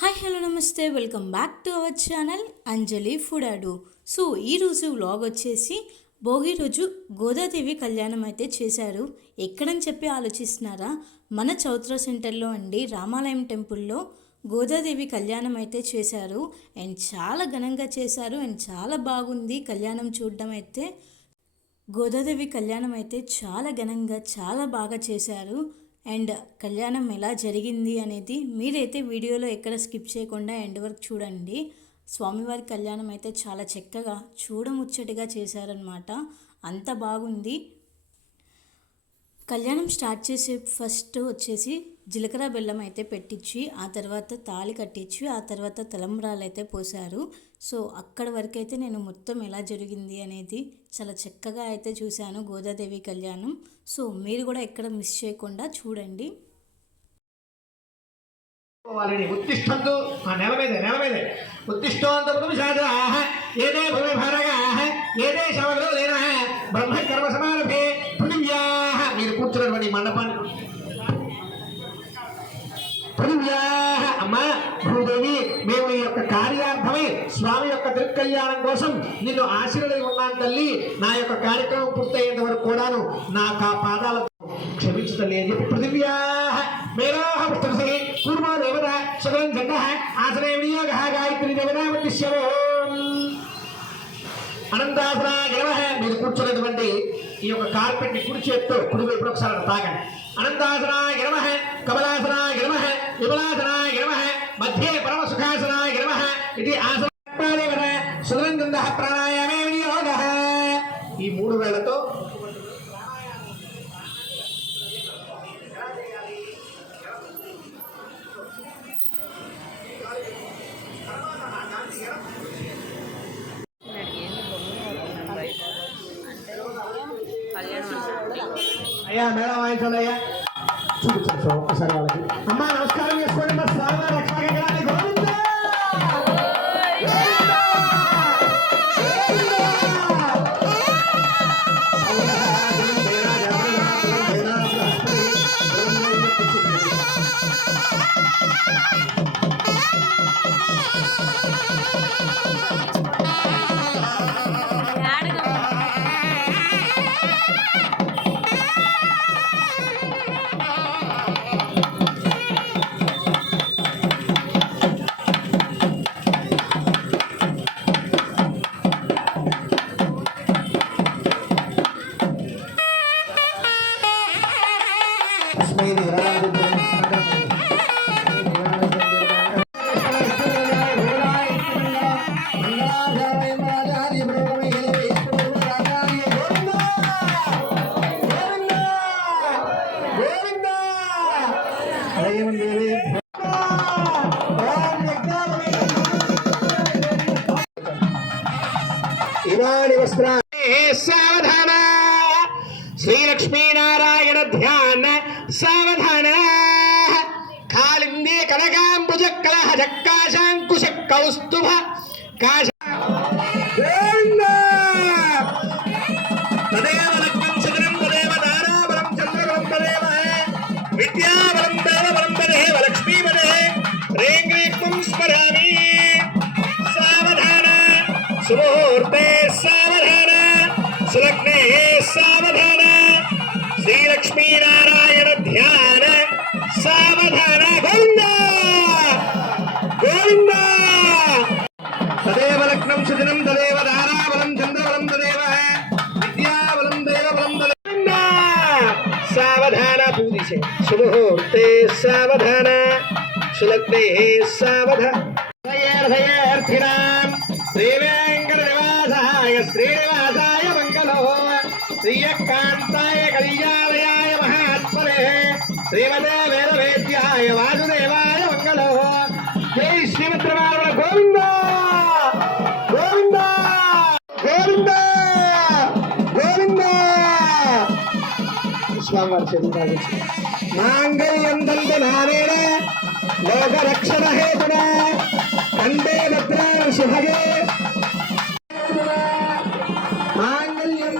Hi hello నమస్తే. Welcome back to our channel Anjali food so ఈరోజు vlog వచ్చేసి భోగి రోజు గోదాదేవి కళ్యాణం అయితే చేశారు. ఎక్కడని చెప్పి ఆలోచిస్తున్నారా? మన చౌత్ర సెంటర్లో అండి రామాలయం టెంపుల్లో గోదాదేవి కళ్యాణం అయితే చేశారు. అండ్ చాలా ఘనంగా చేశారు. అండ్ చాలా బాగుంది కళ్యాణం చూడడం అయితే. గోదాదేవి కళ్యాణం అయితే చాలా ఘనంగా చాలా బాగా చేశారు. అండ్ కళ్యాణం ఎలా జరిగింది అనేది మీరైతే వీడియోలో ఎక్కడ స్కిప్ చేయకుండా ఎండ్ వరకు చూడండి. స్వామివారి కళ్యాణం అయితే చాలా చక్కగా చూడముచ్చటిగా చేశారనమాట అంత బాగుంది. కళ్యాణం స్టార్ట్ చేసే ఫస్ట్ వచ్చేసి జీలకర్ర బెల్లం అయితే పెట్టించి ఆ తర్వాత తాళి కట్టించి ఆ తర్వాత తలంబ్రాలు అయితే పోసారు సో అక్కడ వరకు అయితే నేను మొత్తం ఎలా జరిగింది అనేది చాలా చక్కగా అయితే చూశాను గోదాదేవి కళ్యాణం. సో మీరు కూడా ఎక్కడ మిస్ చేయకుండా చూడండి. వాళ్ళని ఉత్తిష్టంతు ఆ నెల మీదే నెల మీదే. ఉత్తిష్టోంతము సాధు ఆహ ఏదే భూమి భారగా ఆహ ఏదే బ్రహ్మ కర్మ సమారభే పృథివ్యాహ మీరు కూర్చున్నటువంటి మండపాన్ని పృథివ్యాహ అమ్మా భూదేవి మేము ఈ యొక్క కార్యార్థమై స్వామి కళ్యాణం కోసం నిన్ను ఆశీర్వదించి ఉన్నాను తల్లి. నా యొక్క కార్యక్రమం పూర్తయ్యేంత వరకు కూడాను నాకు ఆ పాదాలతో క్షమించు తల్లి అని చెప్పి పృథివ్యాహ మేరాహ పుస్తకసగి కూర్మా దేవత సుగరం జండ ఆసనే వినియోగ గాయత్రి దేవతామతిశ్యవో అనంతాసన గణమ మీరు కూర్చున్నటువంటి ఈ యొక్క కార్పెట్ని కుడి చేత్తో కుడి వైపు ఒకసారి తాగండి. అనంతాసన గణమ అయ్యా మేడం వాయించండి అయ్యా. చూపించండి సార్ ఒక్కసారి వాళ్ళకి. అమ్మా నమస్కారం. లక్ష్మీనారాయణ ధ్యాన సావధాన కాళిందే కనకాంబుజ కలహ జక్కాశాంకుశ కౌస్తుభ కాశ శ్రీలక్ష్మీనారాయణ ధ్యాన సావధాన గోవింద గోవింద తదేవ లగ్నం సుజనం తదేవ ధారాబలం చంద్రబలం తదేవ విద్యాబలం దేవబలం తదేవ సావధాన పూజిషే సుముహూర్తే సావధాన సులగ్నే సావధాన హృదయార్థినాం శ్రీవేంకటనివాసాయ స్వామివారి చేతులు సాగించి మాంగళ్యం దండ నారేణ లోక రక్షణ హేతున కండే భద్రా శుభగే మాంగళ్యం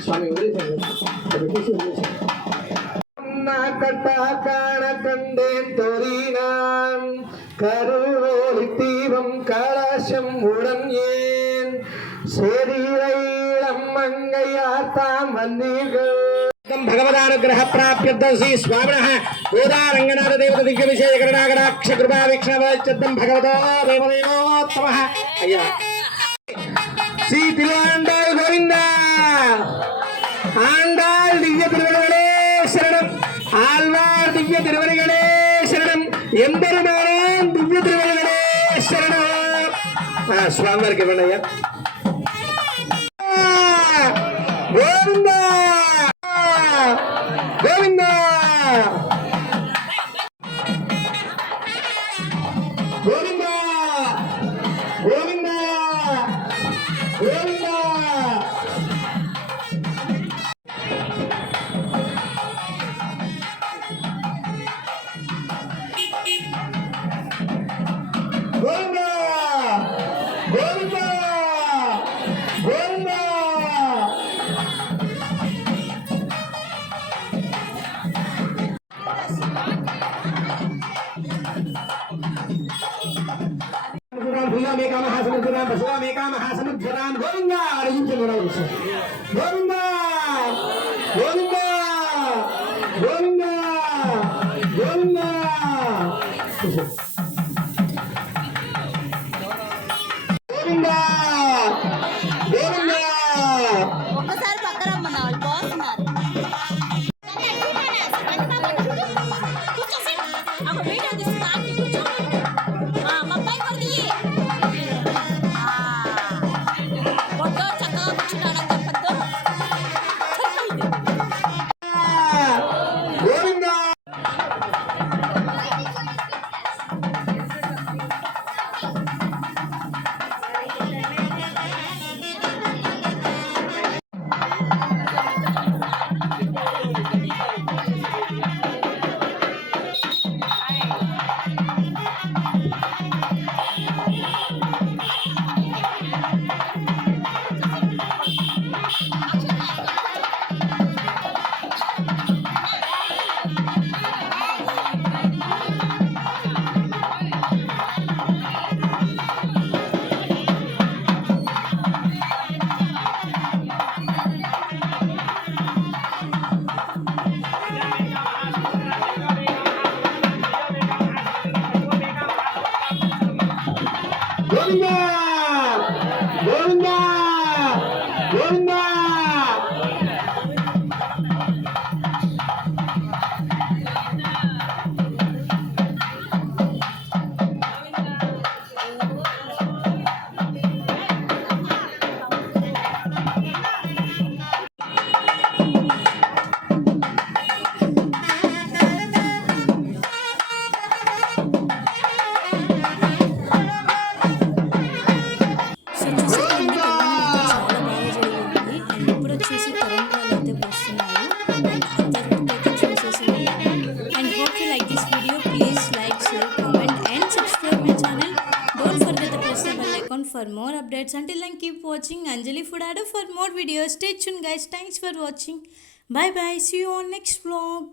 స్వామి ఎవరైతే ಕಟ್ಟ ಕಾಣ ಕಂಡೇನ್ ತೋರಿನಾಂ ಕರುಳೋಳಿ தீபம் கலாசம் உடன் ஏன் செரீரையிடம் மங்கையார் தாம் வந்தீர்கள் భగవదానుగ్రహ ప్రాప్యర్థం శ్రీ స్వామిన గోదారంగనాథ దేవత దిగ్విషయ కరుణాగరాక్ష కృపా వీక్షణం భగవతో దేవదేవోత్తమ అయ్యా శ్రీ తిలాండ எம்பெருமானான் திவ்ய திருவள்ளே சரணம். சுவாமியாருக்கு வேணையா భూయామేకా మహాసముద్రాం పశువామేకా మహాసముద్రాన్ Govinda అడిగించిన Govinda Govinda Govinda Govinda. hope you like this video. Please like, share, comment and subscribe my channel. Don't forget to press the bell icon for more updates. Until then, keep watching Anjali Fudada for more videos. Stay tuned guys. Thanks for watching. Bye bye. See you on next vlog.